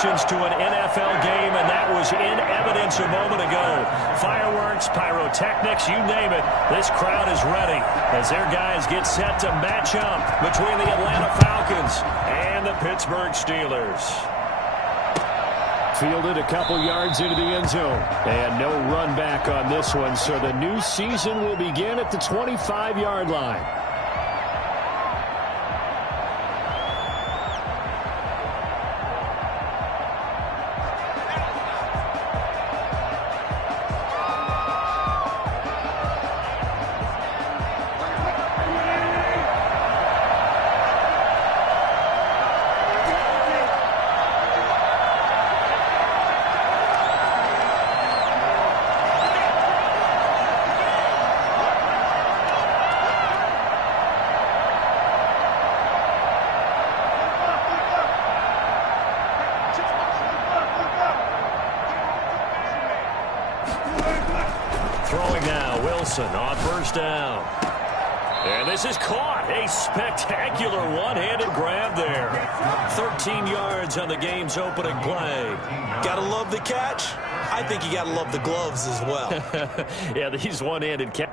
connections to an NFL game, and that was in evidence a moment ago. Fireworks, pyrotechnics, you name it. This crowd is ready as their guys get set to match up between the Atlanta Falcons and the Pittsburgh Steelers. Fielded a couple yards into the end zone. And no run back on this one, so the new season will begin at the 25-yard line. Throwing now, Wilson on first down. And this is caught. A spectacular one-handed grab there. 13 yards on the game's opening play. Gotta love the catch. I think you gotta love the gloves as well. Yeah, these one-handed catches.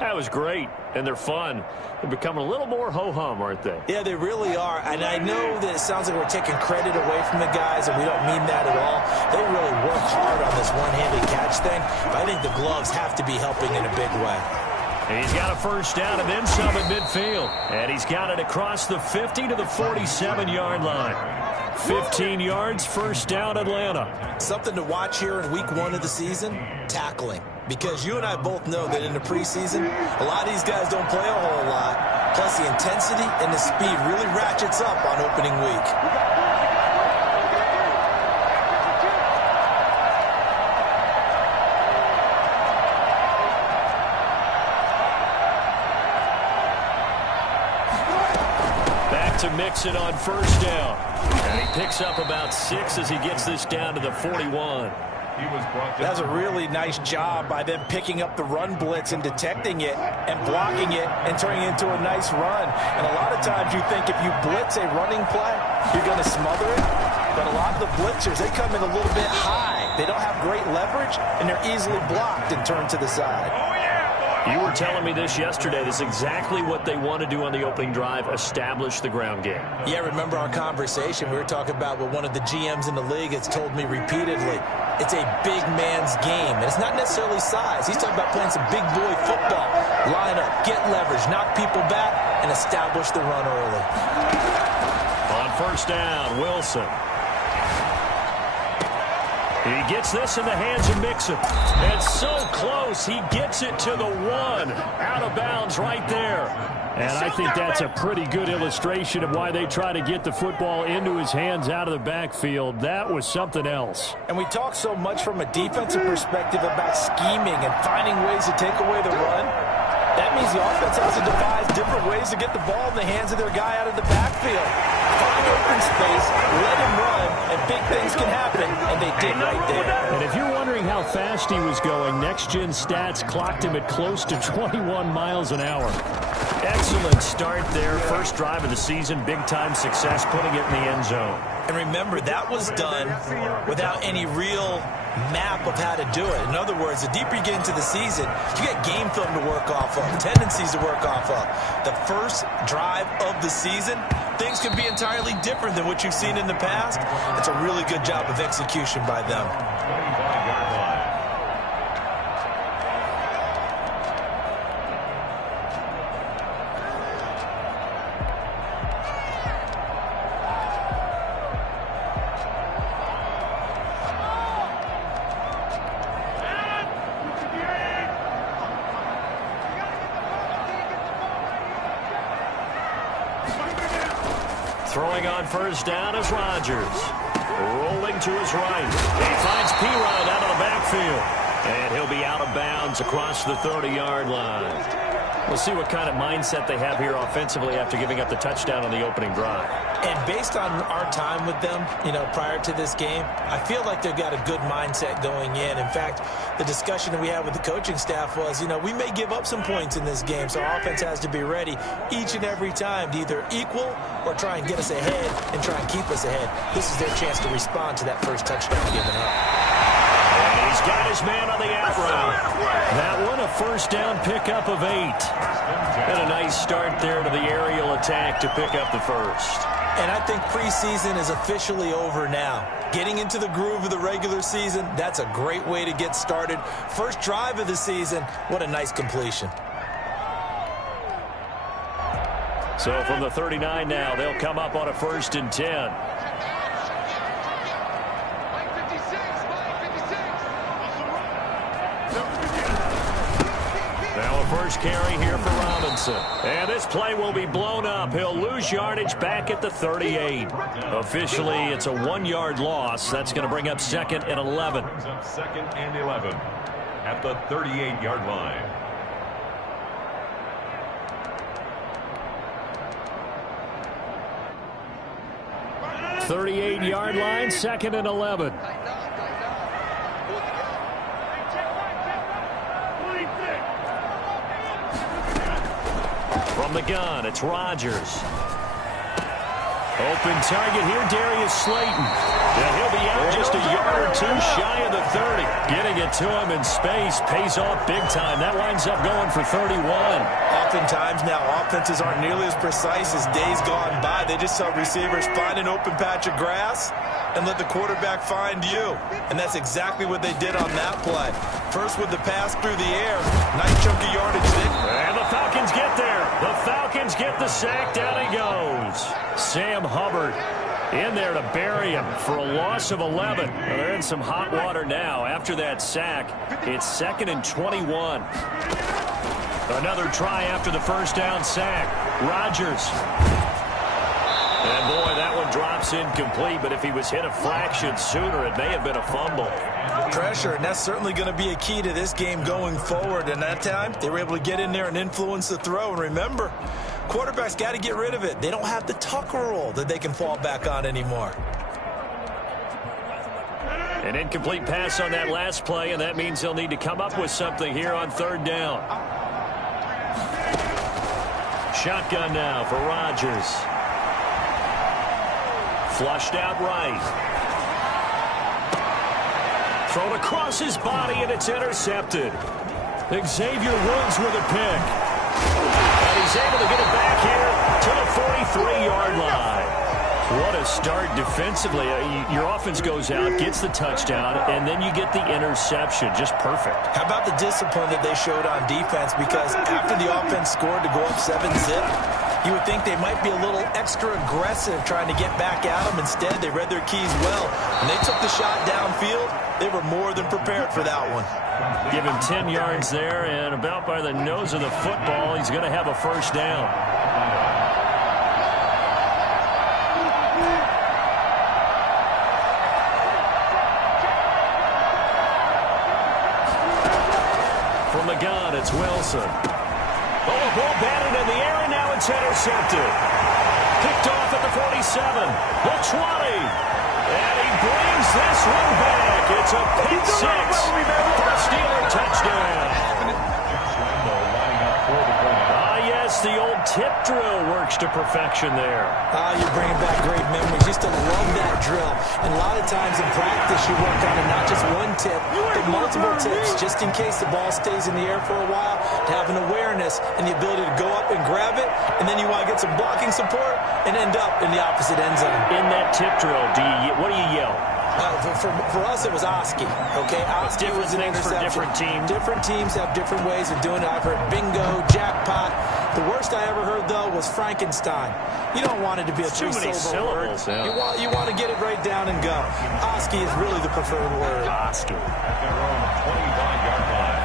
That was great, and they're fun. They're becoming a little more ho-hum, aren't they? Yeah, they really are, and I know that it sounds like we're taking credit away from the guys, and we don't mean that at all. They really work hard on this one-handed catch thing, but I think the gloves have to be helping in a big way. And he's got a first down and then some at midfield, and he's got it across the 50 to the 47-yard line. 15 yards, first down, Atlanta. Something to watch here in week 1 of the season, tackling. Because you and I both know that in the preseason, a lot of these guys don't play a whole lot. Plus, the intensity and the speed really ratchets up on opening week. Back to Mixon on first down. And he picks up about 6 as he gets this down to the 41. That's a really nice job by them picking up the run blitz and detecting it and blocking it and turning it into a nice run. And a lot of times you think if you blitz a running play, you're going to smother it. But a lot of the blitzers, they come in a little bit high. They don't have great leverage, and they're easily blocked and turned to the side. You were telling me this yesterday. This is exactly what they want to do on the opening drive, establish the ground game. Yeah, remember our conversation? We were talking about what one of the GMs in the league has told me repeatedly. It's a big man's game, and it's not necessarily size. He's talking about playing some big boy football. Line up, get leverage, knock people back, and establish the run early. On first down, Wilson. He gets this in the hands of Mixon. And so close, he gets it to the 1. Out of bounds right there. And I think that's a pretty good illustration of why they try to get the football into his hands out of the backfield. That was something else. And we talk so much from a defensive perspective about scheming and finding ways to take away the run. That means the offense has to devise different ways to get the ball in the hands of their guy out of the backfield. Find open space, let him run, and big things can happen, and they did right there. And if you're wondering how fast he was going, next-gen stats clocked him at close to 21 miles an hour. Excellent start there. First drive of the season, big-time success, putting it in the end zone. And remember, that was done without any real map of how to do it. In other words, the deeper you get into the season, you get game film to work off of, tendencies to work off of. The first drive of the season, things can be entirely different than what you've seen in the past. It's a really good job of execution by them. Throwing Throwing on first down is Rodgers. Rolling to his right. He finds P-Rod out of the backfield. And he'll be out of bounds across the 30-yard line. We'll see what kind of mindset they have here offensively after giving up the touchdown on the opening drive. And based on our time with them, prior to this game, I feel like they've got a good mindset going in. In fact, the discussion that we had with the coaching staff was, we may give up some points in this game, so our offense has to be ready each and every time to either equal or try and get us ahead and try and keep us ahead. This is their chance to respond to that first touchdown given up. And he's got his man on the out route. That one a first down pickup of 8. And a nice start there to the aerial attack to pick up the first. And I think preseason is officially over now. Getting into the groove of the regular season, that's a great way to get started. First drive of the season, what a nice completion. So from the 39 now, they'll come up on a 1st and 10. Now a first carry here for Robinson. And this play will be blown up. He'll lose yardage back at the 38. Officially, it's a 1-yard loss. That's going to bring up 2nd and 11. Brings up 2nd and 11 at the 38-yard line. .38-yard line, 2nd and 11. From the gun, it's Rodgers. Open target here, Darius Slayton. And he'll be out just a yard or two shy of the 30. Getting it to him in space pays off big time. That winds up going for 31. Oftentimes now, offenses aren't nearly as precise as days gone by. They just tell receivers, find an open patch of grass and let the quarterback find you. And that's exactly what they did on that play. First with the pass through the air. Nice chunk of yardage there. And the Falcons get there. The Falcons get the sack. Down he goes. Sam Hubbard in there to bury him for a loss of 11. Well, they're in some hot water now. After that sack, it's 2nd and 21. Another try after the first down sack. Rodgers. And boy, that one drops incomplete, but if he was hit a fraction sooner, it may have been a fumble. Pressure, and that's certainly going to be a key to this game going forward. And that time, they were able to get in there and influence the throw. And remember, quarterbacks got to get rid of it. They don't have the Tucker rule that they can fall back on anymore. An incomplete pass on that last play, and that means they'll need to come up with something here on 3rd down. Shotgun now for Rodgers. Flushed out right. Thrown across his body, and it's intercepted. Xavier Woods with a pick. And he's able to get it back here to the 43-yard line. What a start defensively. Your offense goes out, gets the touchdown, and then you get the interception. Just perfect. How about the discipline that they showed on defense? Because after the offense scored to go up 7-zip, you would think they might be a little extra aggressive trying to get back at them. Instead, they read their keys well. When they took the shot downfield, they were more than prepared for that one. Give him 10 yards there, and about by the nose of the football, he's going to have a first down. From the gun, it's Wilson. Oh, a ball batted in the air, and now it's intercepted. Picked off at the 47, the 20. And he brings this one back. It's a pick six for a Steeler touchdown. Yes, the old tip drill works to perfection there. You're bringing back great memories. Used to love that drill. And a lot of times in practice, you work on it, not just one tip, but multiple tips, just in case the ball stays in the air for a while, to have an awareness and the ability to go up and grab it, and then you want to get some blocking support and end up in the opposite end zone. In that tip drill, what do you yell? For us, it was Oski. Okay, Oski was an things for different teams. Different teams have different ways of doing it. I've heard bingo, jackpot. The worst I ever heard, though, was Frankenstein. You don't want it to be a three-syllable word. Yeah. You want to get it right down and go. Oski is really the preferred word. Oski. At their own 29-yard line.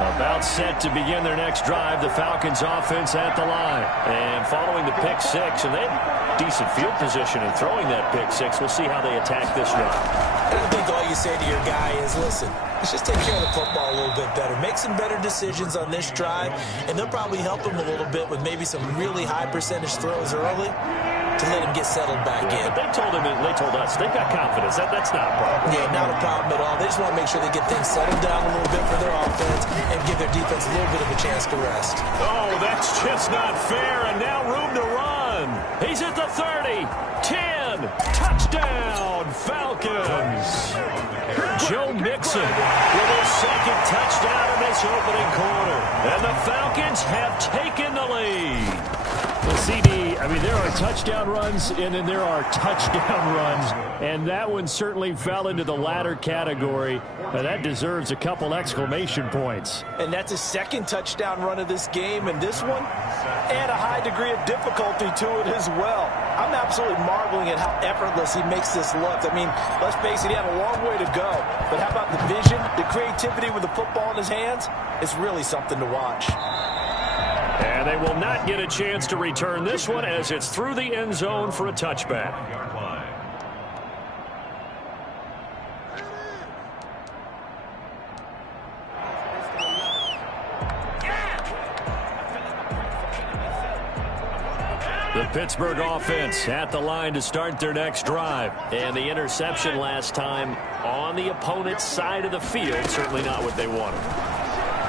A About set to begin their next drive, the Falcons offense at the line. And following the pick six, and they had decent field position in throwing that pick six. We'll see how they attack this drive. I think all you say to your guy is, listen, let's just take care of the football a little bit better. Make some better decisions on this drive, and they'll probably help him a little bit with maybe some really high percentage throws early to let him get settled back in. But they told us they've got confidence. That's not a problem. Yeah, not a problem at all. They just want to make sure they get things settled down a little bit for their offense and give their defense a little bit of a chance to rest. Oh, that's just not fair, and now room to run. He's at the 30, 10, touchdown, Falcons. Joe Mixon with his second touchdown in this opening quarter, and the Falcons have taken the lead. Well, CD, I mean, there are touchdown runs, and then there are touchdown runs, and that one certainly fell into the latter category. That deserves a couple exclamation points. And that's his second touchdown run of this game, and this one, and a high degree of difficulty to it as well. I'm absolutely marveling at how effortless he makes this look. I mean, let's face it, he had a long way to go. But how about the vision, the creativity with the football in his hands? It's really something to watch. And they will not get a chance to return this one as it's through the end zone for a touchback. The Pittsburgh offense at the line to start their next drive. And the interception last time on the opponent's side of the field, certainly not what they wanted.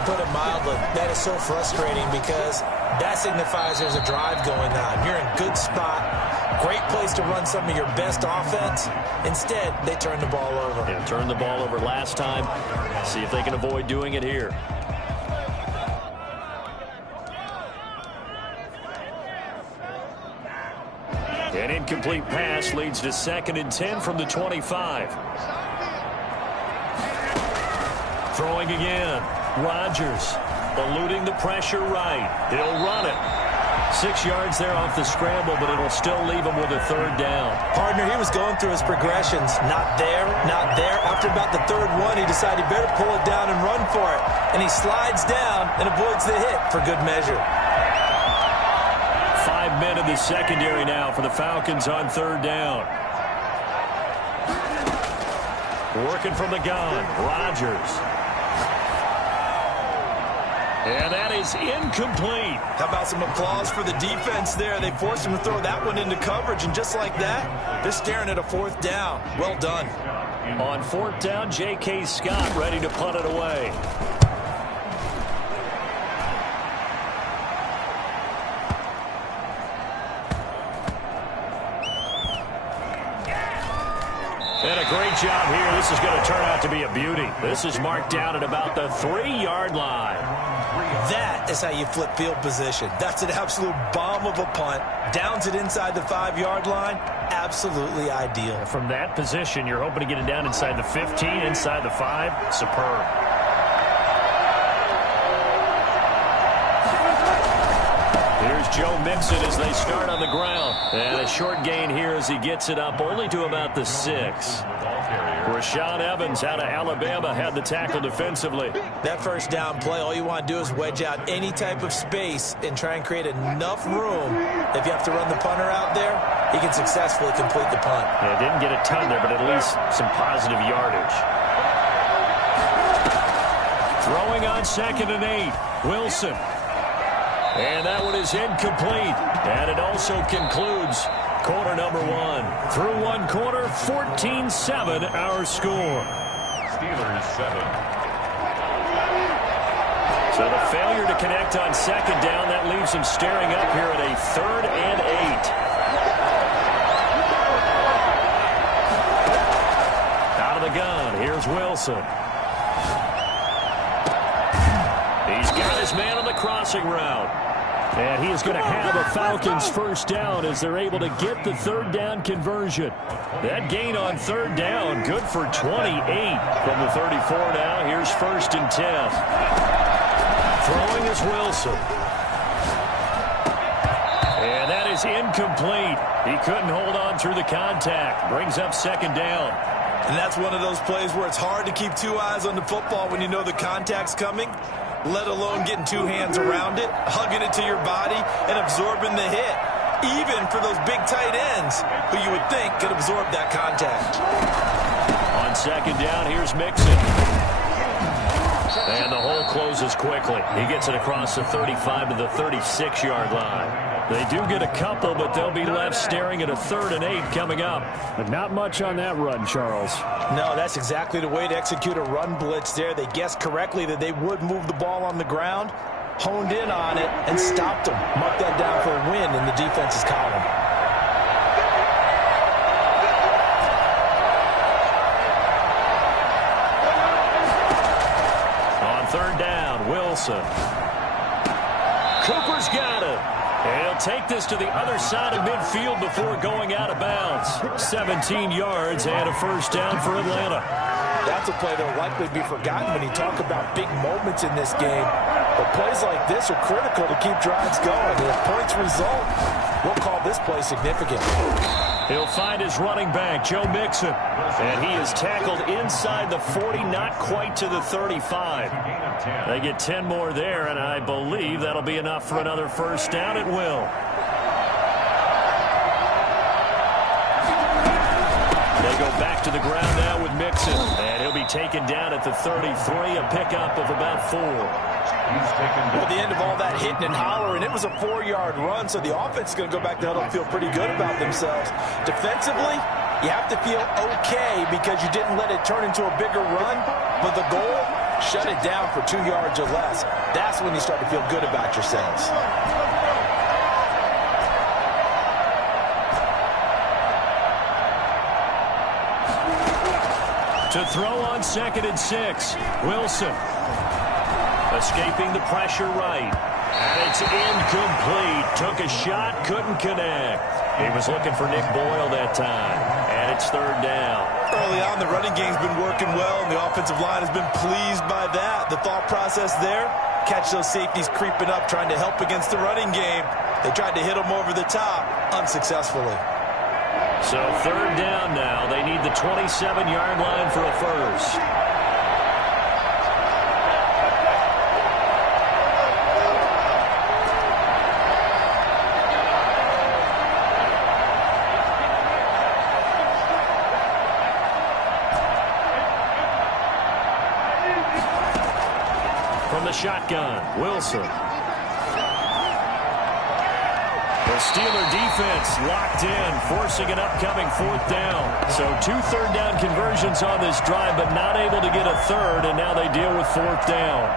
Put it mildly, that is so frustrating because that signifies there's a drive going on. You're in a good spot, great place to run some of your best offense. Instead, they turn the ball over. Yeah, turned the ball over last time. See if they can avoid doing it here. An incomplete pass leads to 2nd and 10 from the 25. Throwing again. Rodgers eluding the pressure right. He'll run it. 6 yards there off the scramble, but it'll still leave him with a 3rd down. Partner, he was going through his progressions. Not there, not there. After about the 3rd one, he decided he better pull it down and run for it. And he slides down and avoids the hit for good measure. 5 men in the secondary now for the Falcons on 3rd down. Working from the gun, Rodgers. And that is incomplete. How about some applause for the defense there? They forced him to throw that one into coverage, and just like that, they're staring at a 4th down. Well done. On 4th down, J.K. Scott ready to punt it away. And a great job here. This is going to turn out to be a beauty. This is marked down at about the 3-yard line. That is how you flip field position. That's an absolute bomb of a punt. Downs it inside the 5-yard line. Absolutely ideal. From that position, you're hoping to get it down inside the 15, inside the 5. Superb. Here's Joe Mixon as they start on the ground. And a short gain here as he gets it up only to about the 6. Rashaan Evans out of Alabama had the tackle defensively. That 1st down play, all you want to do is wedge out any type of space and try and create enough room. If you have to run the punter out there, he can successfully complete the punt. Yeah, didn't get a ton there, but at least some positive yardage. Throwing on 2nd and 8. Wilson. And that one is incomplete. And it also concludes quarter number 1. Through 1 quarter, 14-7 our score. Steelers 7. So the failure to connect on 2nd down, that leaves them staring up here at a 3rd and 8. Out of the gun, here's Wilson. He's got his man on the crossing route. And he is going to have a Falcons 1st down as they're able to get the 3rd down conversion. That gain on 3rd down, good for 28 from the 34 now. Here's 1st and 10. Throwing is Wilson. And that is incomplete. He couldn't hold on through the contact. Brings up 2nd down. And that's one of those plays where it's hard to keep 2 eyes on the football when you know the contact's coming. let alone getting two hands around it, hugging it to your body, and absorbing the hit. Even for those big tight ends who you would think could absorb that contact. On second down, here's Mixon. And the hole closes quickly. He gets it across the 35 to the 36-yard line. They do get a couple, but they'll be left staring at a 3rd and 8 coming up. But not much on that run, Charles. No, that's exactly the way to execute a run blitz there. They guessed correctly that they would move the ball on the ground, honed in on it, and stopped them. Mark that down for a win in the defense's column. On 3rd down, Wilson. Cooper's got it. And he'll take this to the other side of midfield before going out of bounds. 17 yards and a 1st down for Atlanta. That's a play that will likely be forgotten when you talk about big moments in this game. But plays like this are critical to keep drives going. And if points result, we'll call this play significant. He'll find his running back, Joe Mixon. And he is tackled inside the 40, not quite to the 35. They get 10 more there, and I believe that'll be enough for another 1st down. It will. They go back to the ground now with Mixon. And he'll be taken down at the 33, a pickup of about 4. Well, at the end of all that hitting and hollering, it was a 4-yard run, so the offense is going to go back to huddle and feel pretty good about themselves. Defensively, you have to feel okay because you didn't let it turn into a bigger run, but the goal, shut it down for 2 yards or less. That's when you start to feel good about yourselves. To throw on 2nd and 6, Wilson. Escaping the pressure right. And it's incomplete. Took a shot, couldn't connect. He was looking for Nick Boyle that time. And it's 3rd down. Early on, the running game's been working well, and the offensive line has been pleased by that. The thought process there, catch those safeties creeping up, trying to help against the running game. They tried to hit them over the top, unsuccessfully. So 3rd down now. They need the 27-yard line for a 1st. From the shotgun, Wilson. The Steeler defense locked in, forcing an upcoming 4th down. So 2 third-down conversions on this drive, but not able to get a 3rd, and now they deal with 4th down.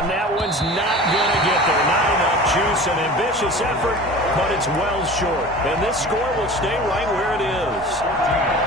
And that one's not going to get there. Not enough juice, an ambitious effort, but it's well short. And this score will stay right where it is.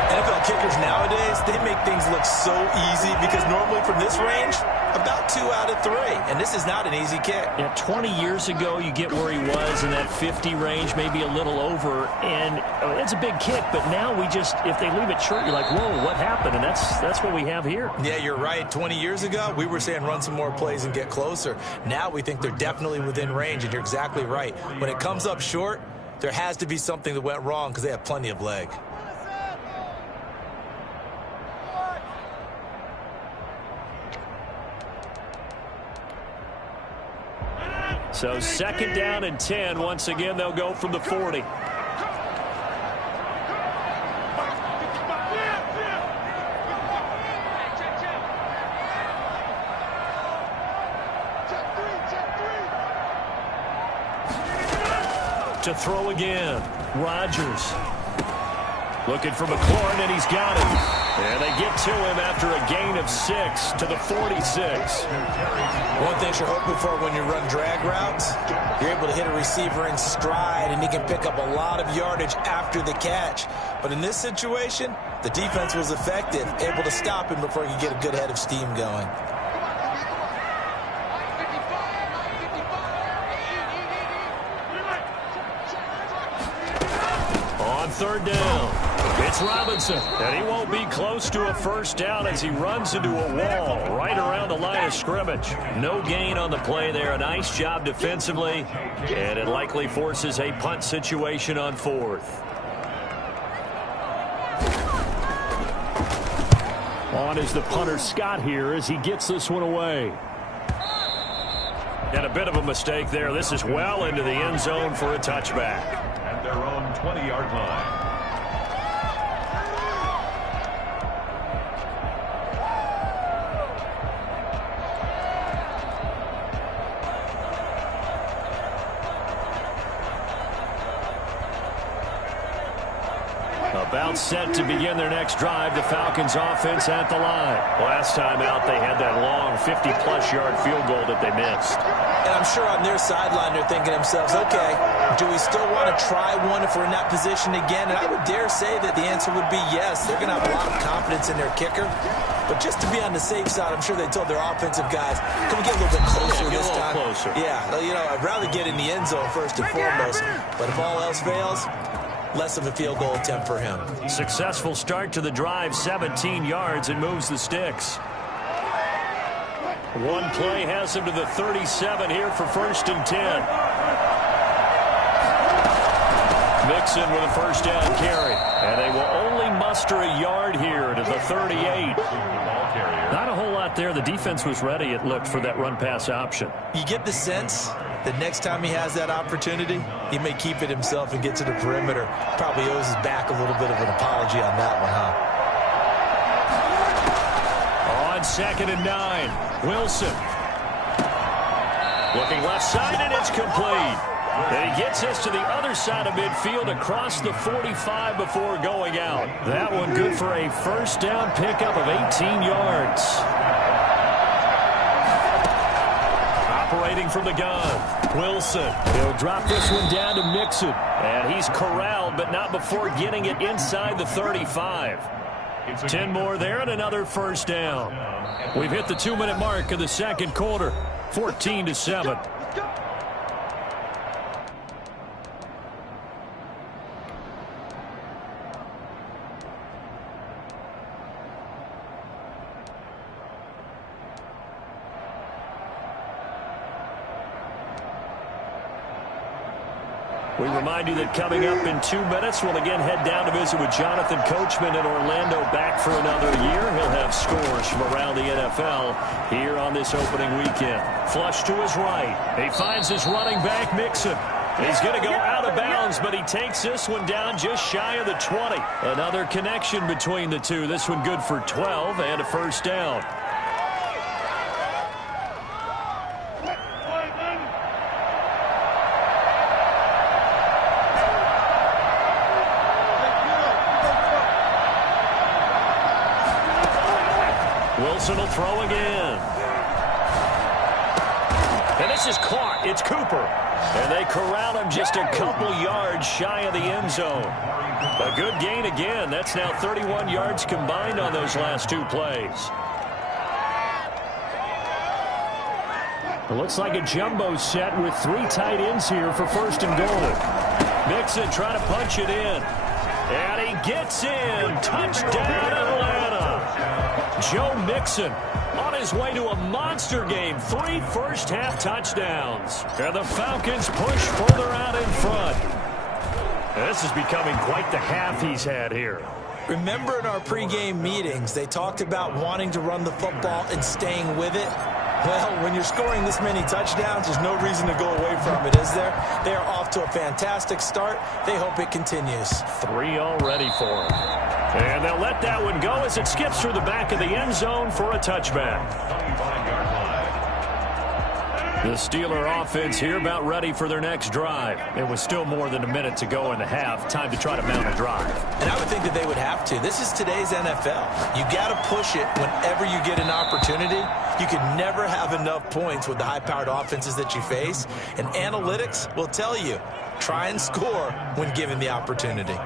NFL kickers nowadays, they make things look so easy because normally from this range, about 2 out of 3. And this is not an easy kick. Yeah, 20 years ago, you get where he was in that 50 range, maybe a little over. And it's a big kick, but now we just, if they leave it short, you're like, whoa, what happened? And that's what we have here. Yeah, you're right. 20 years ago, we were saying run some more plays and get closer. Now we think they're definitely within range, and you're exactly right. When it comes up short, there has to be something that went wrong because they have plenty of leg. So 2nd down and 10. Once again, they'll go from the 40. To throw again, Rodgers. Looking for McLaurin, and he's got it. And they get to him after a gain of 6 to the 46. One thing you're hoping for when you run drag routes, you're able to hit a receiver in stride, and he can pick up a lot of yardage after the catch. But in this situation, the defense was effective, able to stop him before he could get a good head of steam going. On 3rd down, it's Robinson, and he won't be close to a 1st down as he runs into a wall right around the line of scrimmage. No gain on the play there. A nice job defensively, and it likely forces a punt situation on 4th. On is the punter Scott here as he gets this one away. And a bit of a mistake there. This is well into the end zone for a touchback. At their own 20-yard line. About set to begin their next drive. The Falcons offense at the line. Last time out, they had that long 50-plus yard field goal that they missed. And I'm sure on their sideline they're thinking to themselves, okay, do we still want to try one if we're in that position again? And I would dare say that the answer would be yes. They're going to have a lot of confidence in their kicker. But just to be on the safe side, I'm sure they told their offensive guys, can we get a little bit closer this time? Closer. Yeah, you know, I'd rather get in the end zone first and foremost. But if all else fails, less of a field goal attempt for him. Successful start to the drive, 17 yards, and moves the sticks. One play has him to the 37 here for 1st and 10. Mixon with a first down carry. And they will only muster a yard here to the 38. Not a whole lot there. The defense was ready, it looked, for that run-pass option. You get the sense that next time he has that opportunity, he may keep it himself and get to the perimeter. Probably owes his back a little bit of an apology on that one, huh? On 2nd and 9, Wilson. Looking left side, and it's complete. And he gets this to the other side of midfield across the 45 before going out. That one good for a first down pickup of 18 yards. Operating from the gun, Wilson. He'll drop this one down to Mixon. And he's corralled, but not before getting it inside the 35. 10 more there and another first down. We've hit the 2-minute mark of the second quarter. 14-7. We remind you that coming up in 2 minutes, we'll again head down to visit with Jonathan Coachman in Orlando, back for another year. He'll have scores from around the NFL here on this opening weekend. Flush to his right. He finds his running back, Mixon. He's going to go out of bounds, but he takes this one down just shy of the 20. Another connection between the two. This one good for 12 and a first down. Wilson will throw again. And this is caught. It's Cooper. And they corral him just a couple yards shy of the end zone. A good gain again. That's now 31 yards combined on those last 2 plays. It looks like a jumbo set with 3 tight ends here for 1st and goal. Mixon trying to punch it in. And he gets in. Touchdown, Atlanta. Joe Mixon on his way to a monster game. 3 first-half touchdowns. And the Falcons push further out in front. This is becoming quite the half he's had here. Remember in our pregame meetings, they talked about wanting to run the football and staying with it. Well, when you're scoring this many touchdowns, there's no reason to go away from it, is there? They are off to a fantastic start. They hope it continues. 3 already for him. And they'll let that one go as it skips through the back of the end zone for a touchback. The Steeler offense here about ready for their next drive. It was still more than a minute to go in the half. Time to try to mount a drive. And I would think that they would have to. This is today's NFL. You got to push it whenever you get an opportunity. You can never have enough points with the high-powered offenses that you face. And analytics will tell you, try and score when given the opportunity.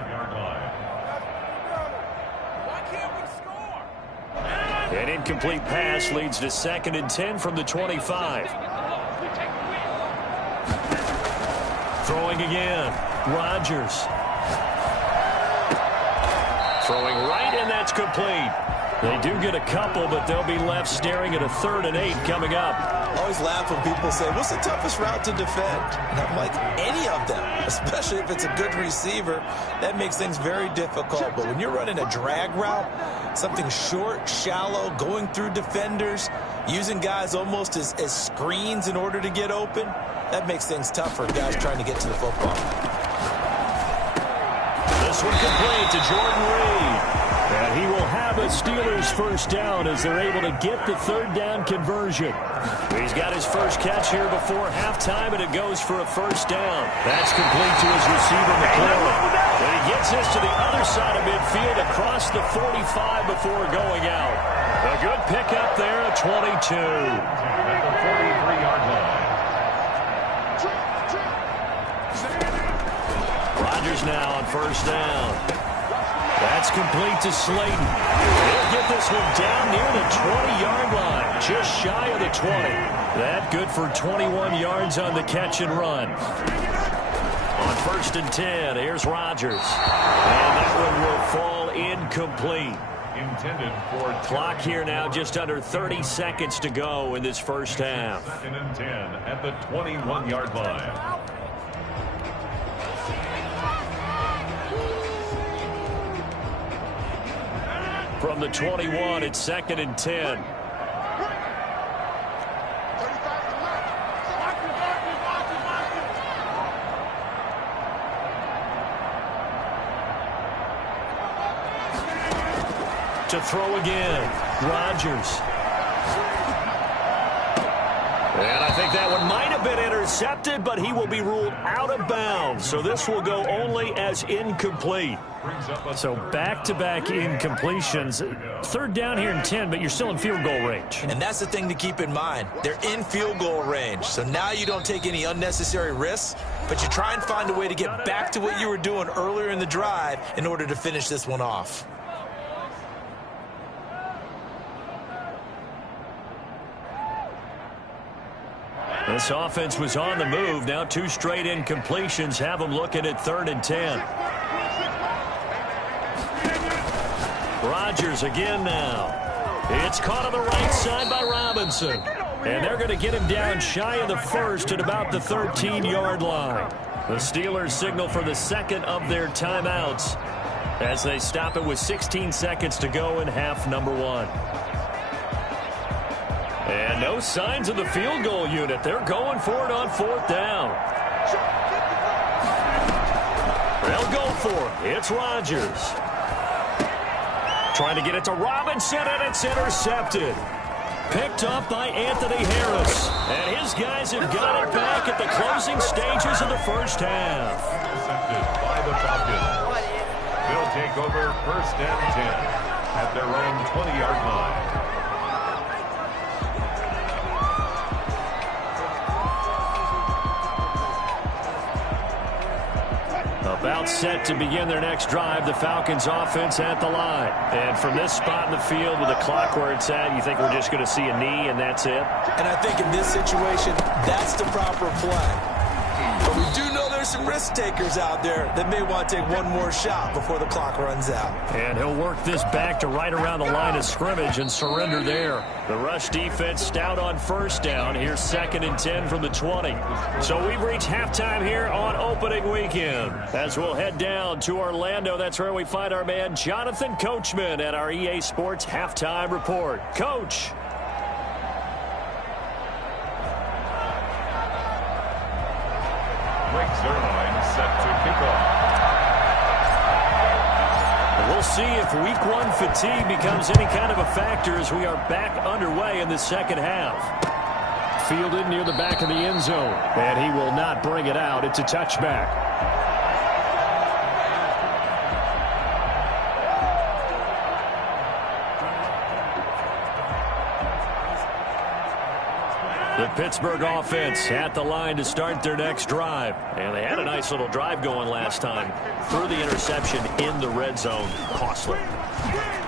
An incomplete pass leads to 2nd and 10 from the 25. Throwing again. Rodgers. Throwing right, and that's complete. They do get a couple, but they'll be left staring at a 3rd and 8 coming up. I always laugh when people say, what's the toughest route to defend? And I'm like, any of them, especially if it's a good receiver. That makes things very difficult. But when you're running a drag route, Something short, shallow, going through defenders, using guys almost as screens in order to get open. That makes things tough for guys trying to get to the football. This one complete to Jordan Reed. And he will have a Steelers first down as they're able to get the third down conversion. He's got his first catch here before halftime, and it goes for a first down. That's complete to his receiver, McClellan. And he gets this to the other side of midfield across the 45 before going out. A good pickup there at 22. At the 43-yard line. Rodgers now on first down. That's complete to Slayton. He'll get this one down near the 20-yard line, just shy of the 20. That good for 21 yards on the catch and run. On first and 10, here's Rodgers. And that one will fall incomplete. Intended for clock here now, just under 30 seconds to go in this first half. Second and 10 at the 21-yard line. From the 21, it's second and 10. To throw again, Rodgers. And I think that one might have been intercepted, but he will be ruled out of bounds. So this will go only as incomplete. So back-to-back incompletions. Third down here in 10, but you're still in field goal range. And that's the thing to keep in mind. They're in field goal range. So now you don't take any unnecessary risks, but you try and find a way to get back to what you were doing earlier in the drive in order to finish this one off. This offense was on the move. Now two straight incompletions have them looking at third and 10. Rodgers again now. It's caught on the right side by Robinson. And they're going to get him down shy of the first at about the 13-yard line. The Steelers signal for the second of their timeouts as they stop it with 16 seconds to go in half number one. And no signs of the field goal unit. They're going for it on fourth down. They'll go for it. It's Rodgers. Trying to get it to Robinson, and it's intercepted. Picked up by Anthony Harris. And his guys have got it back at the closing stages of the first half. Intercepted by the Falcons. They'll take over first and 10 at their own 20-yard line. About set to begin their next drive, the Falcons offense at the line. And from this spot in the field with the clock where it's at, you think we're just going to see a knee and that's it? And I think in this situation, that's the proper play. But we do know there's some risk takers out there that may want to take one more shot before the clock runs out. And he'll work this back to right around the line of scrimmage and surrender there. The rush defense stout on first down. Here's second and 10 from the 20. So we've reached halftime here on opening weekend. As we'll head down to Orlando, that's where we find our man Jonathan Coachman at our EA Sports Halftime Report. Coach. Zerline set to kick off. We'll see if week one fatigue becomes any kind of a factor as we are back underway in the second half. Fielded near the back of the end zone, and he will not bring it out. It's a touchback. The Pittsburgh offense at the line to start their next drive. And they had a nice little drive going last time. Threw the interception in the red zone. Costly.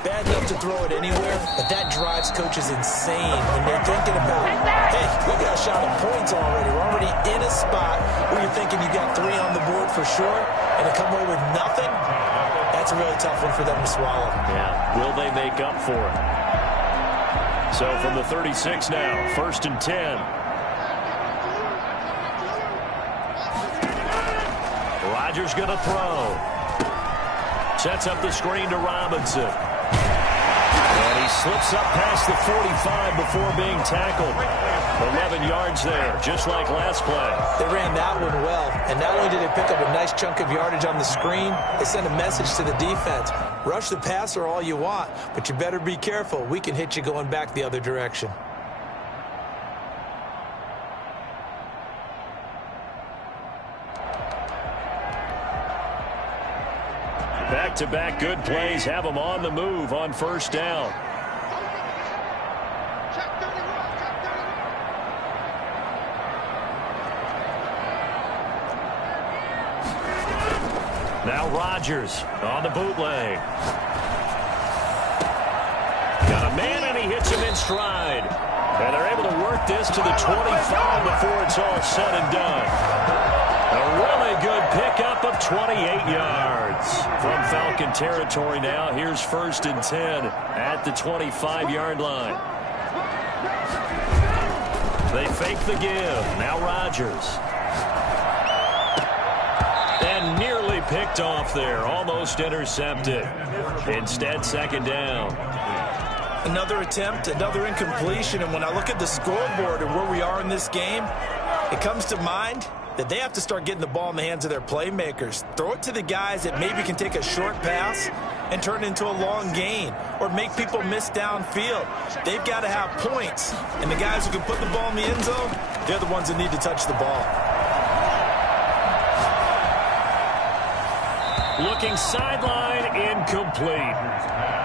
Bad enough to throw it anywhere, but that drives coaches insane when they're thinking about, hey, we got a shot at points already. We're already in a spot where you're thinking you got 3 on the board for sure, and to come away with nothing, that's a really tough one for them to swallow. Yeah, will they make up for it? So from the 36 now, first and 10. Rodgers going to throw. Sets up the screen to Robinson. And he slips up past the 45 before being tackled. 11 yards there, just like last play. They ran that one well, and not only did they pick up a nice chunk of yardage on the screen, they sent a message to the defense. Rush the passer all you want, but you better be careful. We can hit you going back the other direction. Back-to-back good plays have them on the move on first down. Now Rodgers on the bootleg. Got a man, and he hits him in stride. And they're able to work this to the 25 before it's all said and done. A really good pickup of 28 yards. From Falcon territory now, here's 1st and 10 at the 25-yard line. They fake the give. Now Rodgers. And nearly picked off there. Almost intercepted. Instead, 2nd down. Another attempt, another incompletion. And when I look at the scoreboard and where we are in this game, it comes to mind that they have to start getting the ball in the hands of their playmakers. Throw it to the guys that maybe can take a short pass and turn it into a long gain or make people miss downfield. They've got to have points. And the guys who can put the ball in the end zone, they're the ones that need to touch the ball. Looking sideline, incomplete.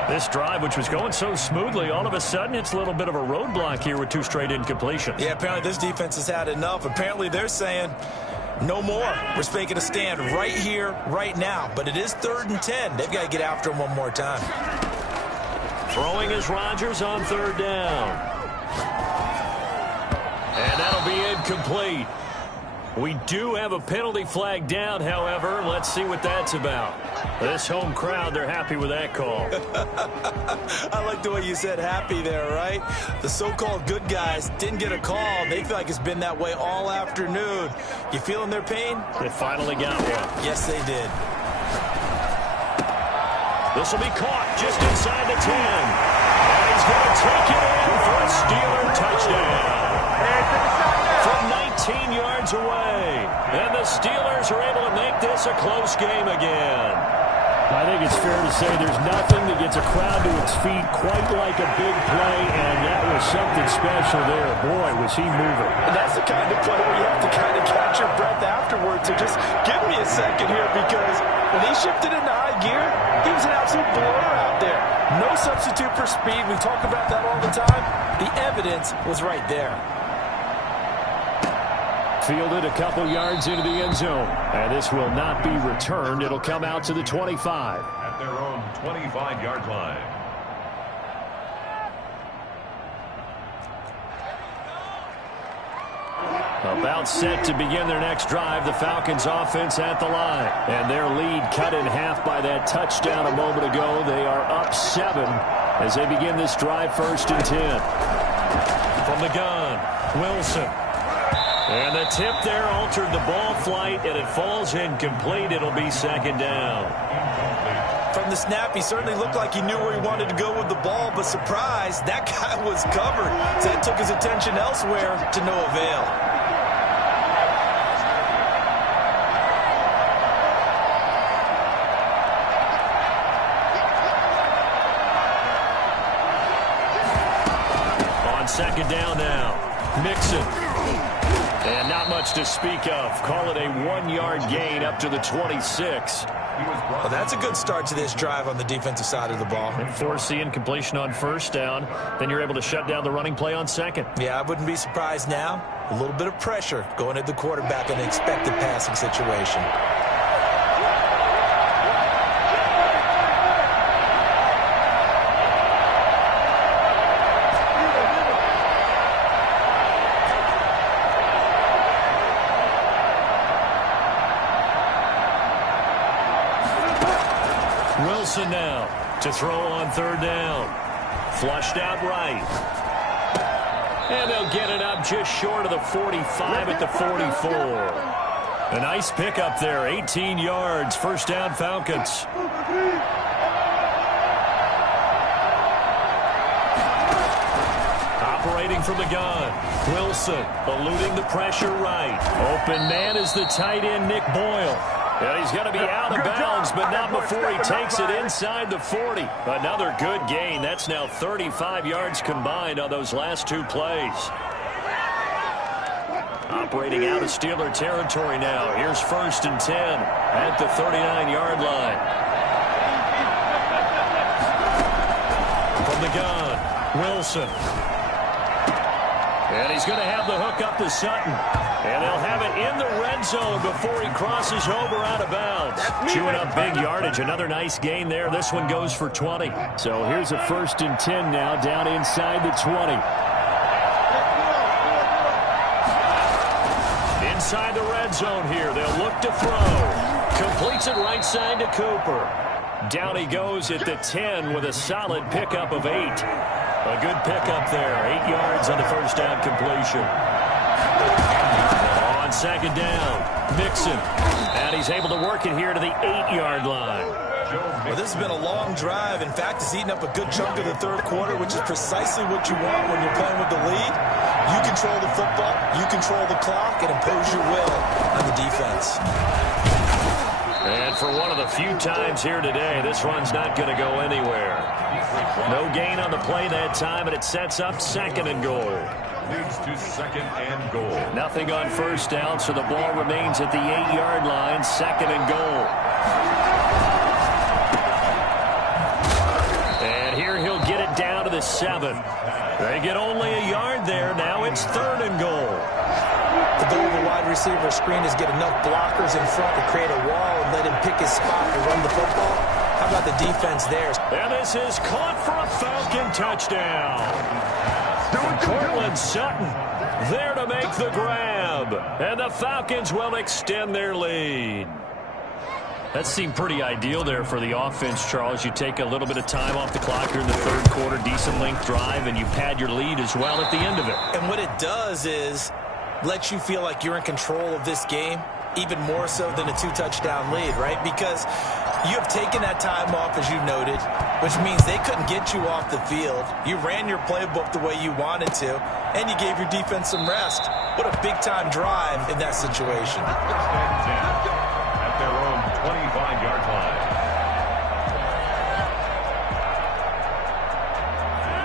This drive, which was going so smoothly, all of a sudden it's a little bit of a roadblock here with 2 straight incompletions. Yeah, apparently this defense has had enough. Apparently they're saying, no more. We're making a stand right here, right now. But it is 3rd and 10. They've got to get after him one more time. Throwing is Rodgers on 3rd down. And that'll be incomplete. We do have a penalty flag down, however. Let's see what that's about. This home crowd, they're happy with that call. I like the way you said happy there, right? The so-called good guys didn't get a call. They feel like it's been that way all afternoon. You feeling their pain? They finally got one. Yes, they did. This will be caught just inside the 10. And he's going to take it in for a Steeler touchdown. From 19 yards away. And the Steelers are able to make this a close game again. I think it's fair to say there's nothing that gets a crowd to its feet quite like a big play, and that was something special there. Boy, was he moving. And that's the kind of play where you have to kind of catch your breath afterwards. So just give me a second here, because when he shifted into high gear, he was an absolute blur out there. No substitute for speed. We talk about that all the time. The evidence was right there. Fielded a couple yards into the end zone. And this will not be returned. It'll come out to the 25. At their own 25-yard line. About set to begin their next drive. The Falcons offense at the line. And their lead cut in half by that touchdown a moment ago. They are up 7 as they begin this drive, 1st and 10. From the gun, Wilson. And the tip there altered the ball flight, and it falls incomplete. It'll be 2nd down. From the snap, he certainly looked like he knew where he wanted to go with the ball, but surprise, that guy was covered. So that took his attention elsewhere to no avail. On 2nd down now, Mixon. And not much to speak of. Call it a 1-yard gain up to the 26. Well, that's a good start to this drive on the defensive side of the ball. And force the incompletion on 1st down. Then you're able to shut down the running play on 2nd. Yeah, I wouldn't be surprised now. A little bit of pressure going at the quarterback in an expected passing situation. Wilson now to throw on 3rd down. Flushed out right. And they'll get it up just short of the 45 at the 44. A nice pickup there, 18 yards. 1st down, Falcons. Operating from the gun. Wilson eluding the pressure right. Open man is the tight end, Nick Boyle. And he's going to be out of bounds, but not before he takes it inside the 40. Another good gain. That's now 35 yards combined on those last two plays. Operating out of Steeler territory now. Here's 1st and 10 at the 39-yard line. From the gun, Wilson. And he's going to have the hook up to Sutton. And they'll have it in the red zone before he crosses over out of bounds. Chewing up big yardage. Another nice gain there. This one goes for 20. So here's a 1st and 10 now down inside the 20. Inside the red zone here. They'll look to throw. Completes it right side to Cooper. Down he goes at the 10 with a solid pickup of 8. A good pickup there. 8 yards on the first down completion. On 2nd down, Mixon. And he's able to work it here to the 8-yard line. Well, this has been a long drive. In fact, it's eaten up a good chunk of the third quarter, which is precisely what you want when you're playing with the lead. You control the football, you control the clock, and impose your will on the defense. And for one of the few times here today, this run's not going to go anywhere. No gain on the play that time, and it sets up 2nd and goal. Leads to 2nd and goal. Nothing on 1st down, so the ball remains at the 8-yard line, 2nd and goal. And here he'll get it down to the 7. They get only a yard there. Now it's 3rd and goal. The goal of a wide receiver screen is get enough blockers in front to create a wall and let him pick his spot to run the football. How about the defense there? And this is caught for a Falcon touchdown. Cortland Sutton there to make the grab. And the Falcons will extend their lead. That seemed pretty ideal there for the offense, Charles. You take a little bit of time off the clock here in the third quarter, decent length drive, and you pad your lead as well at the end of it. And what it does is let you feel like you're in control of this game, even more so than a 2-touchdown lead, right? Because you have taken that time off, as you noted, which means they couldn't get you off the field. You ran your playbook the way you wanted to, and you gave your defense some rest. What a big-time drive in that situation. 1st and 10 at their own 25-yard line.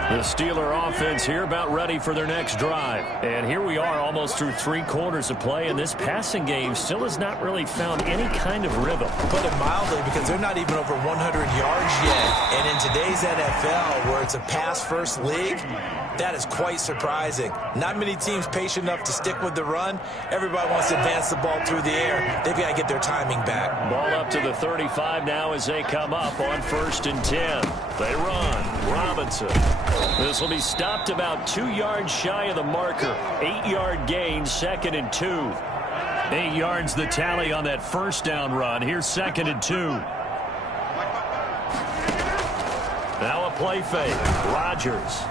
The Steeler offense here about ready for their next drive. And here we are almost through 3 quarters of play, and this passing game still has not really found any kind of rhythm. Put it mildly, because they're not even over 100 yards yet. And in today's NFL, where it's a pass-first league, that is quite surprising. Not many teams patient enough to stick with the run. Everybody wants to advance the ball through the air. They've got to get their timing back. Ball up to the 35 now as they come up on 1st and 10. They run. Robinson. This will be stopped about 2 yards shy of the marker. 8-yard gain, 2nd and 2. 8 yards the tally on that 1st down run. Here's 2nd and 2. Now a play fake. Rodgers.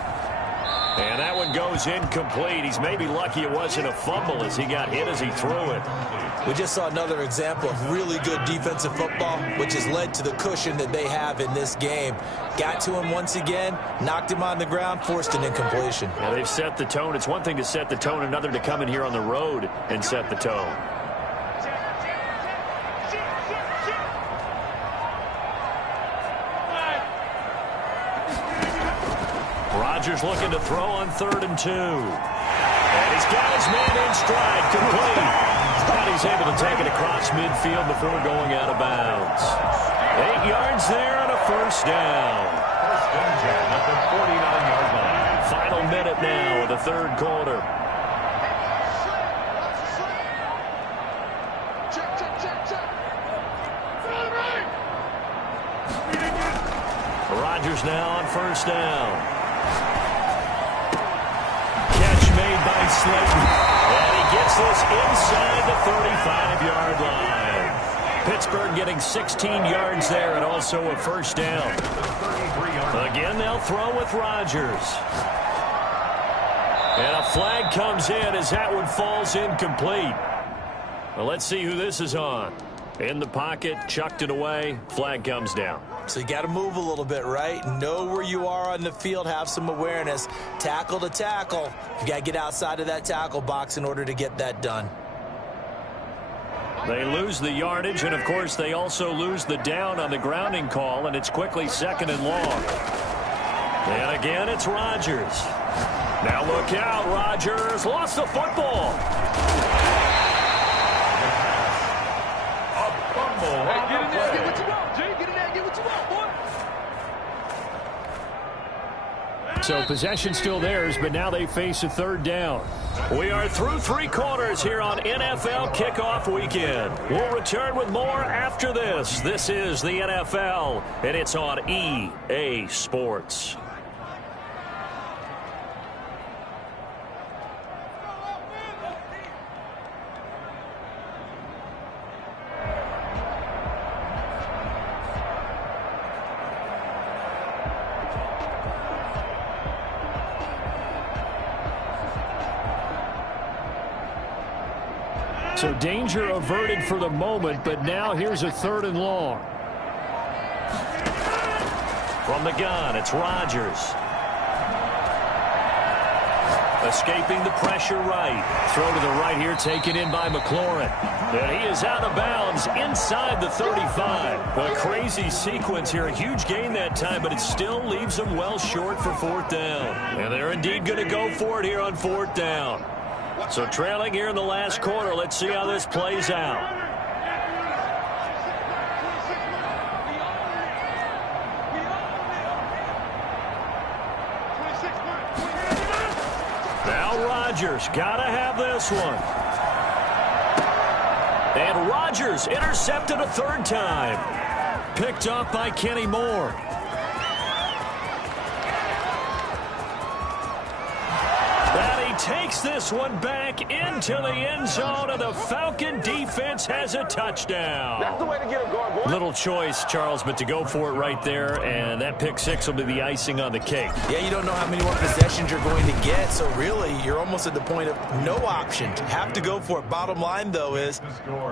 And that one goes incomplete. He's maybe lucky it wasn't a fumble as he got hit as he threw it. We just saw another example of really good defensive football, which has led to the cushion that they have in this game. Got to him once again, knocked him on the ground, forced an incompletion. Yeah, they've set the tone. It's one thing to set the tone, another to come in here on the road and set the tone. Rodgers looking to throw on 3rd and 2. And he's got his man in stride, complete. And he's able to take it across midfield before going out of bounds. 8 yards there on a 1st down. 1st and 10 at the 49-yard line. Final minute now of the third quarter. Rodgers now on 1st down. Made by Slayton. And he gets this inside the 35-yard line. Pittsburgh getting 16 yards there and also a 1st down. Again, they'll throw with Rodgers. And a flag comes in as that one falls incomplete. Well, let's see who this is on. In the pocket, chucked it away, flag comes down. So you got to move a little bit, right? Know where you are on the field, have some awareness. Tackle to tackle. You got to get outside of that tackle box in order to get that done. They lose the yardage, and, of course, they also lose the down on the grounding call, and it's quickly 2nd and long. And again, it's Rodgers. Now look out, Rodgers lost the football. A fumble. Hey, get in there, get what you want, Jay. Get in there, get what you want, boy. So possession still theirs, but now they face a 3rd down. We are through 3 quarters here on NFL Kickoff Weekend. We'll return with more after this. This is the NFL, and it's on EA Sports. So danger averted for the moment, but now here's a 3rd and long. From the gun, it's Rodgers. Escaping the pressure right. Throw to the right here, taken in by McLaurin. And he is out of bounds inside the 35. A crazy sequence here. A huge gain that time, but it still leaves them well short for 4th down. And they're indeed going to go for it here on 4th down. So trailing here in the last quarter. Let's see how this plays out. Now Rodgers, gotta have this one. And Rodgers intercepted a 3rd time. Picked up by Kenny Moore. Takes this one back into the end zone, and the Falcon defense has a touchdown. That's the way to get him going, boy. Little choice, Charles, but to go for it right there, and that pick 6 will be the icing on the cake. Yeah, you don't know how many more possessions you're going to get, so really you're almost at the point of no option. Have to go for it. Bottom line, though, is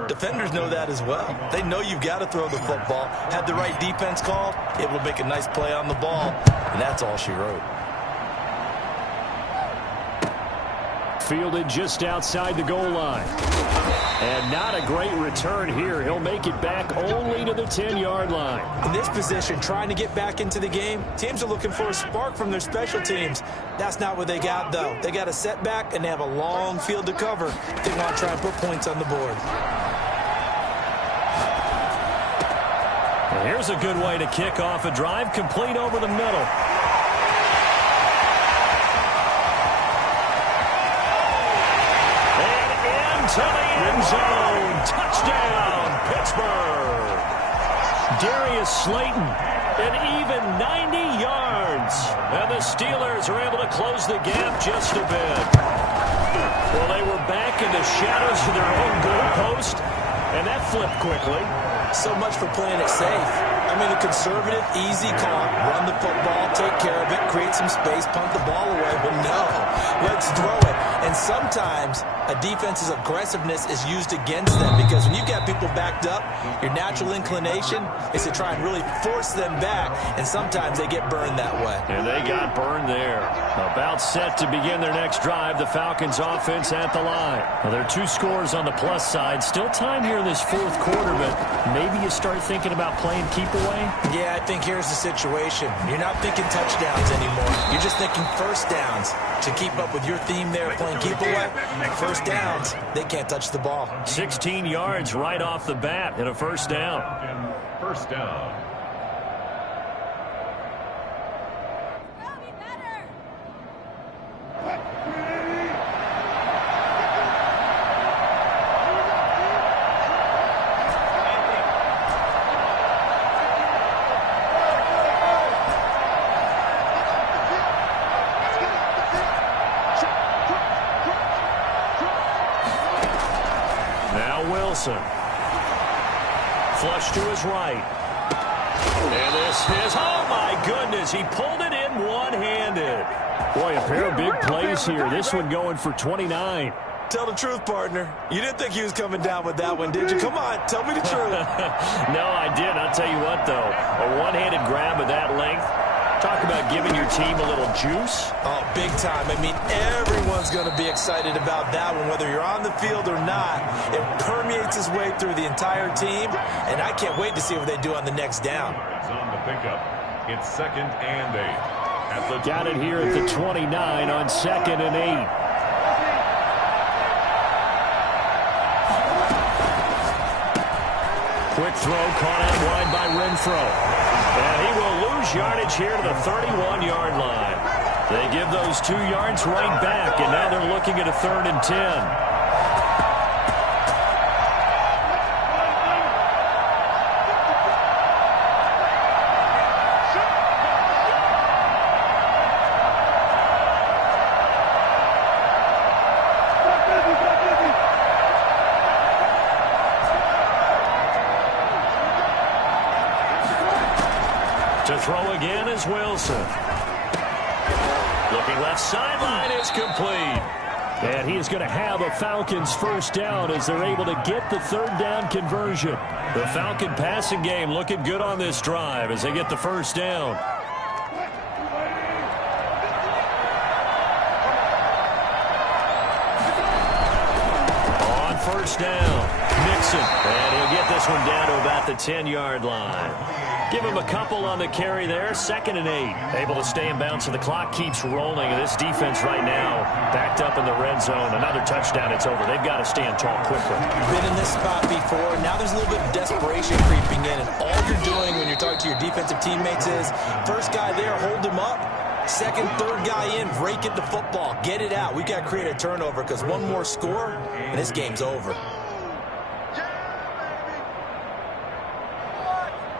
defenders know that as well. They know you've got to throw the football. Had the right defense called, able to make a nice play on the ball, and that's all she wrote. Fielded just outside the goal line. And not a great return here. He'll make it back only to the 10-yard line. In this position, trying to get back into the game, teams are looking for a spark from their special teams. That's not what they got, though. They got a setback, and they have a long field to cover. They want to try and put points on the board. And here's a good way to kick off a drive, complete over the middle. To the end zone. Touchdown, Pittsburgh. Darius Slayton, an even 90 yards. And the Steelers are able to close the gap just a bit. Well, they were back in the shadows of their own goalpost, and that flipped quickly. So much for playing it safe. I mean, a conservative, easy call, run the football, take care of it, create some space, punt the ball away. But no, let's throw it. And sometimes a defense's aggressiveness is used against them, because when you've got people backed up, your natural inclination is to try and really force them back, and sometimes they get burned that way. And they got burned there. About set to begin their next drive, the Falcons offense at the line. Well, there are 2 scores on the plus side. Still time here in this 4th quarter, but maybe you start thinking about playing keep away? Yeah, I think here's the situation. You're not thinking touchdowns anymore. You're just thinking first downs. To keep up with your theme there, playing keep away, first downs, they can't touch the ball. 16 yards right off the bat and a first down. First down. Flush to his right. And this is, oh my goodness, he pulled it in one-handed. Boy, a pair of big plays here. This one going for 29. Tell the truth, partner. You didn't think he was coming down with that one, did you? Come on, tell me the truth. No, I didn't. I'll tell you what, though. A one-handed grab of that length. Talk about giving your team a little juice. Oh, big time. I mean, everyone's going to be excited about that one, whether you're on the field or not. It permeates its way through the entire team, and I can't wait to see what they do on the next down. It's on the pickup. It's 2nd and 8. Got it here at the 29 on 2nd and 8. Quick throw caught out wide by Renfro. And he will lose yardage here to the 31-yard line. They give those 2 yards right back, and now they're looking at a 3rd and 10. To throw again is Wilson. Looking left sideline, it's complete. And he is going to have a Falcons first down as they're able to get the 3rd down conversion. The Falcon passing game looking good on this drive as they get the first down. On first down, Mixon. And he'll get this one down to about the 10-yard line. Give him a couple on the carry there. 2nd and 8. Able to stay in bounds, so the clock keeps rolling. This defense right now backed up in the red zone. Another touchdown, it's over. They've got to stand tall quickly. Been in this spot before. Now there's a little bit of desperation creeping in, and all you're doing when you're talking to your defensive teammates is first guy there, hold him up. 2nd, 3rd guy in, break it the football. Get it out. We got to create a turnover because one more score, and this game's over.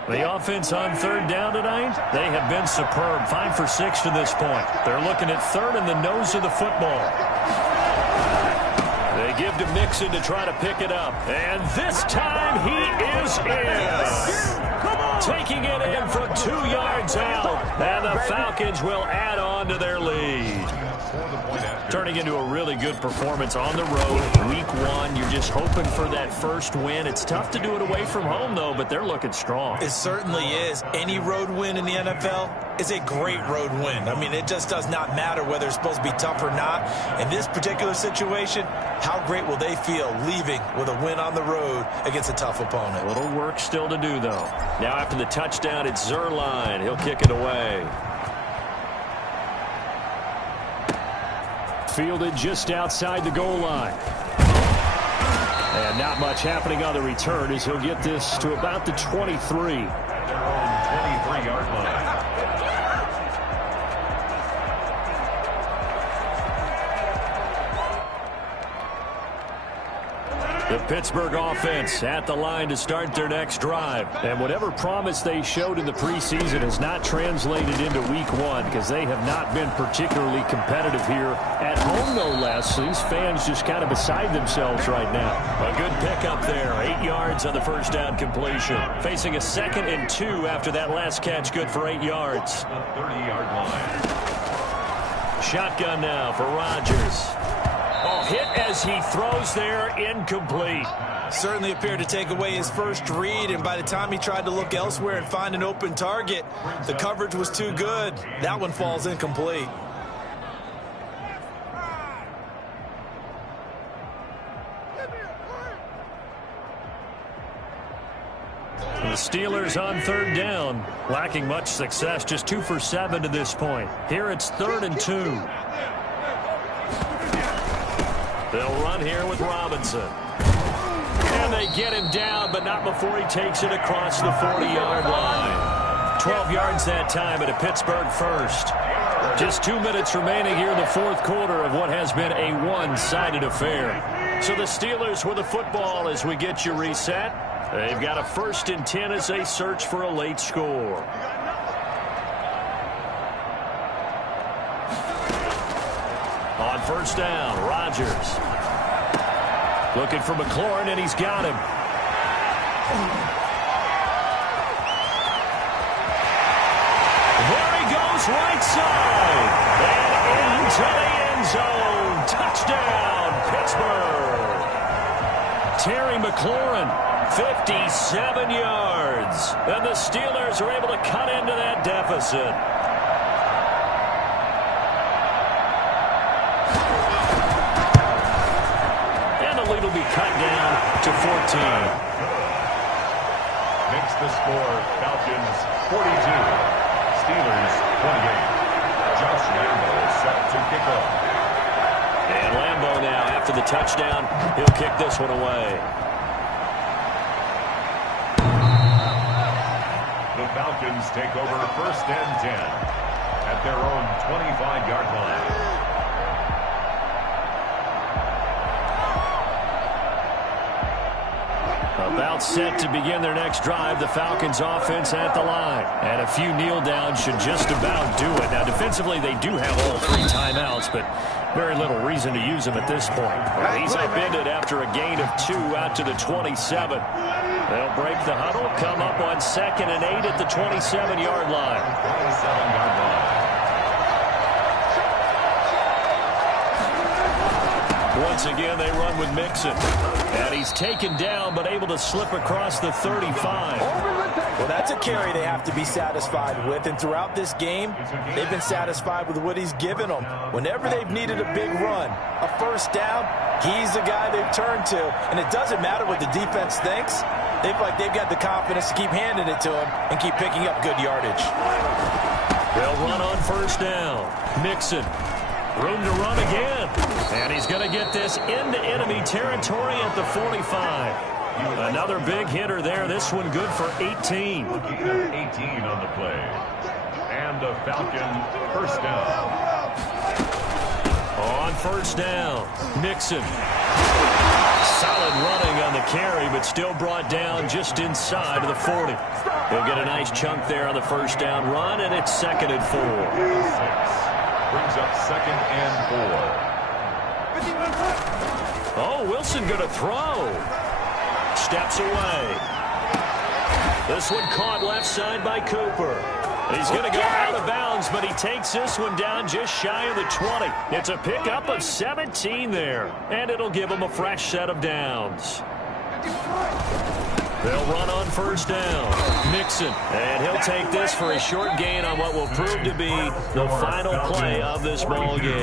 The offense on 3rd down tonight, they have been superb. 5 for 6 to this point. They're looking at 3rd in the nose of the football. They give to Mixon to try to pick it up. And this time he is in. Taking it in from 2 yards out. And the Falcons will add on to their lead. Turning into a really good performance on the road. Week 1, you're just hoping for that first win. It's tough to do it away from home, though, but they're looking strong. It certainly is. Any road win in the NFL is a great road win. I mean, it just does not matter whether it's supposed to be tough or not. In this particular situation, how great will they feel leaving with a win on the road against a tough opponent? A little work still to do, though. Now after the touchdown, it's Zerline. He'll kick it away. Fielded just outside the goal line. And not much happening on the return as he'll get this to about the 23. At their own 23-yard line. The Pittsburgh offense at the line to start their next drive. And whatever promise they showed in the preseason has not translated into week 1 because they have not been particularly competitive here at home, no less. These fans just kind of beside themselves right now. A good pickup there. 8 yards on the first down completion. Facing a 2nd and 2 after that last catch. Good for 8 yards. The 30-yard line. Shotgun now for Rodgers. Oh, hit as he throws there, incomplete. Certainly appeared to take away his first read, and by the time he tried to look elsewhere and find an open target, the coverage was too good. That one falls incomplete. The Steelers on 3rd down, lacking much success, just 2 for 7 to this point. Here it's 3rd and 2. They'll run here with Robinson. And they get him down, but not before he takes it across the 40-yard line. 12 yards that time at a Pittsburgh first. Just 2 minutes remaining here in the 4th quarter of what has been a one-sided affair. So the Steelers with the football as we get you reset. They've got a 1st and 10 as they search for a late score. On first down, Rodgers. Looking for McLaurin, and he's got him. There he goes, right side. And into the end zone. Touchdown, Pittsburgh. Terry McLaurin, 57 yards. And the Steelers are able to cut into that deficit. And the lead will be cut down to 14. Makes the score Falcons 42, Steelers 28. Josh Lambo set to kick off. And Lambo now, after the touchdown, he'll kick this one away. The Falcons take over 1st and 10 at their own 25-yard line. About set to begin their next drive, the Falcons offense at the line. And a few kneel downs should just about do it. Now, defensively, they do have all 3 timeouts, but very little reason to use them at this point. He's upended after a gain of 2 out to the 27. They'll break the huddle, come up on 2nd and 8 at the 27-yard line. 27-yard line. Once again, they run with Mixon. And he's taken down, but able to slip across the 35. Well, that's a carry they have to be satisfied with. And throughout this game, they've been satisfied with what he's given them. Whenever they've needed a big run, a 1st down, he's the guy they've turned to. And it doesn't matter what the defense thinks. They've got the confidence to keep handing it to him and keep picking up good yardage. They'll run on 1st down. Mixon. Room to run again. And he's going to get this into enemy territory at the 45. Another big hitter there. This one good for 18. 18 on the play. And a Falcon 1st down. On 1st down, Mixon. Solid running on the carry, but still brought down just inside of the 40. He'll get a nice chunk there on the 1st down run, and it's 2nd and 4. 6. Brings up 2nd and 4. Oh, Wilson going to throw. Steps away. This one caught left side by Cooper. He's going to go out of bounds, but he takes this one down just shy of the 20. It's a pickup of 17 there, and it'll give him a fresh set of downs. They'll run on 1st down. Mixon. And he'll take this for a short gain on what will prove to be the final play of this ball game.